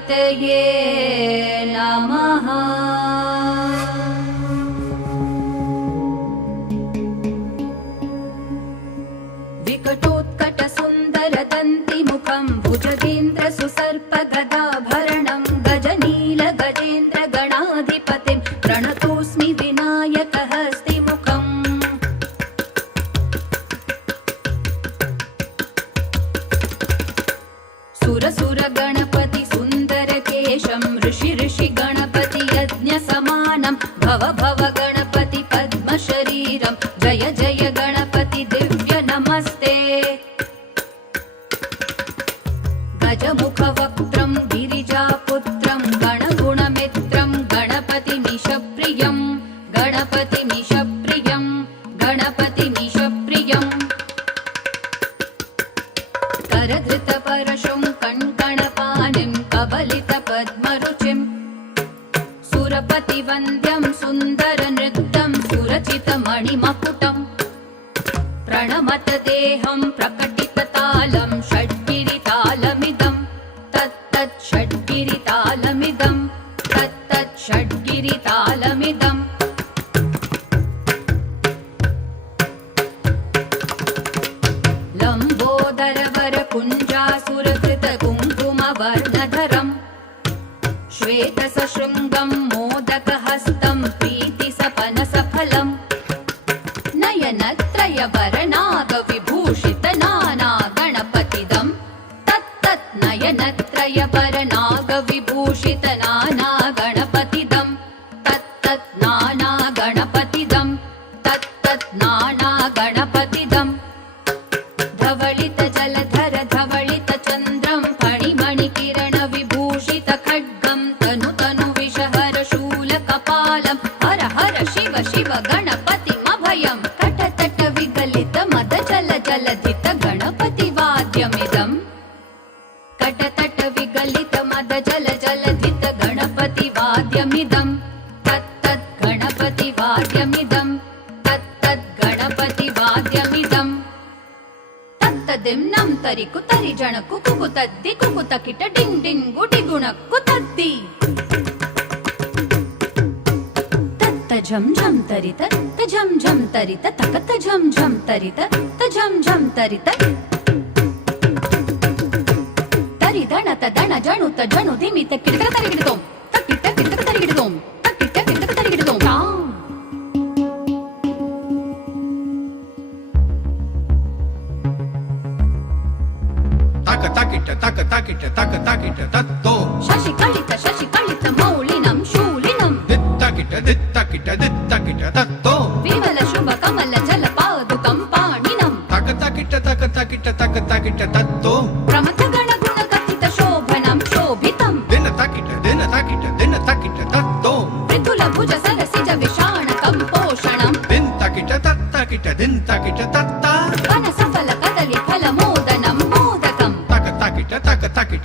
गणपतये नमः। विकटोत्कटसुन्दरदन्तिमुखं भुजगेन्द्रसुसर्पगदाभरणं गजनील गजेन्द्र गणाधिपतिं प्रणतोऽस्मि विनायकहस्तिमुखम्। सुरसुर गणपति सुन्दरकेशं ऋषि ऋषि गणपति यज्ञसमानं भव भव गणपति पद्मशरीरं जय जय गणपति दिव्य नमस्ते। गजमुखवक्त्रं गिरिजापुत्रं गणगुणमित्रं गणपतिमीशप्रियं गणपतिमीशप्रियं गणपतिमीशप्रियम्। करधृतपरशुं कङ्कणपाणिं कबलितपद्मरुचिं सुरपतिवन्द्यं सुन्दरनृत्यं सुरचितमणिमकुटं प्रणमत देहं प्रकटिततालं षड्गिरितालमिदं तत्तत् षड्गिरितालमिदं तत्तत् षड्गिरितालमिदम्। लम्बोदरवरकुञ्जासुरकृतकुङ्कुमवर्णधरं श्वेतसशृङ्गं मोदकहस्तं प्रीतिसपनसफलं नयनत्रयवरनागविभूषितनानागणपतिदं तत्तत् नयनत्रयवरनागविभूषितनानागणपतिदं तत्तत् नानागणपतिदं तत्तत् नानागणपतिदम्। धवलित जलधर धवलित चन्द्रं फणिमणिकिरण विभूषित खड्गं तनु तनु विषहर शूलकपालं हर हर शिव शिव गणपतिमभयं कटतट विगलित मद जल जलधित गणपतिवाद्यमिदं कटतट विगलित मद जल जलधित गणपतिवाद्यमिदं तत्तत् गणपतिवाद्यमिदं तत्तत् गणपतिवाद्यमिदम्। तत्तदिम्नं तरिकुतरि जणकु कुकुतद्दि कुकुतकिट डिङ् डिङ्गु डिगुणक्कु तद्दि तत्तझं झं तरित तझं झं तरित तकतझं झं तरित तझं झं तरित तरि दणत दण जणुत जणु धिमित किडक तरिगिडतों तकिट किडक तरिगिडतों तकिट किडक तरिगिडतों तक ताकिट तत्तो शशिकलित मौलिनं शूलिनं दित्ताकिट तत्तो विमल शुभ कमल जल पादुकं पाणिनं तक ताकिट तत्तो प्रमथ गण गुण कथित शोभनं शोभितं दिन ताकिट तत्तो मृदुल भुज सरसिज विषाणकं पोषणं दिन ताकिट तत्ता वन सफल कदली फल मोदनं मोदकं तक ताकिट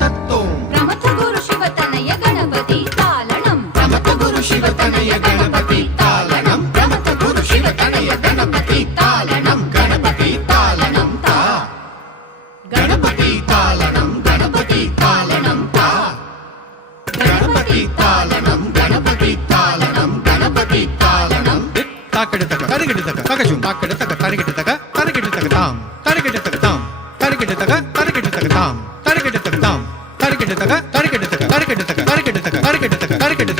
तत्तो प्रमथ गुरु शिव तनय गणपति तालनं प्रमथ गुरु शिव तनय गणपति तालनं प्रमथ गुरु शिव तनय गणपति तालनं गणपति तालनं ता गणपति तालनं गणपति तालनं ता गणपति तालनं गणपति तालनं गणपति तालनं ताकिडतक तरिगिडतक तकजुं ताकिडतक तरिगिडतक तरिगिडतक तां तरिगिडतक तां तरिगिडतक तरिगिडतक तां तरिगिडतक तां तरिगिडतक तरिगिडतक तरिगिडतक तरिगिडतक तरिगिडतक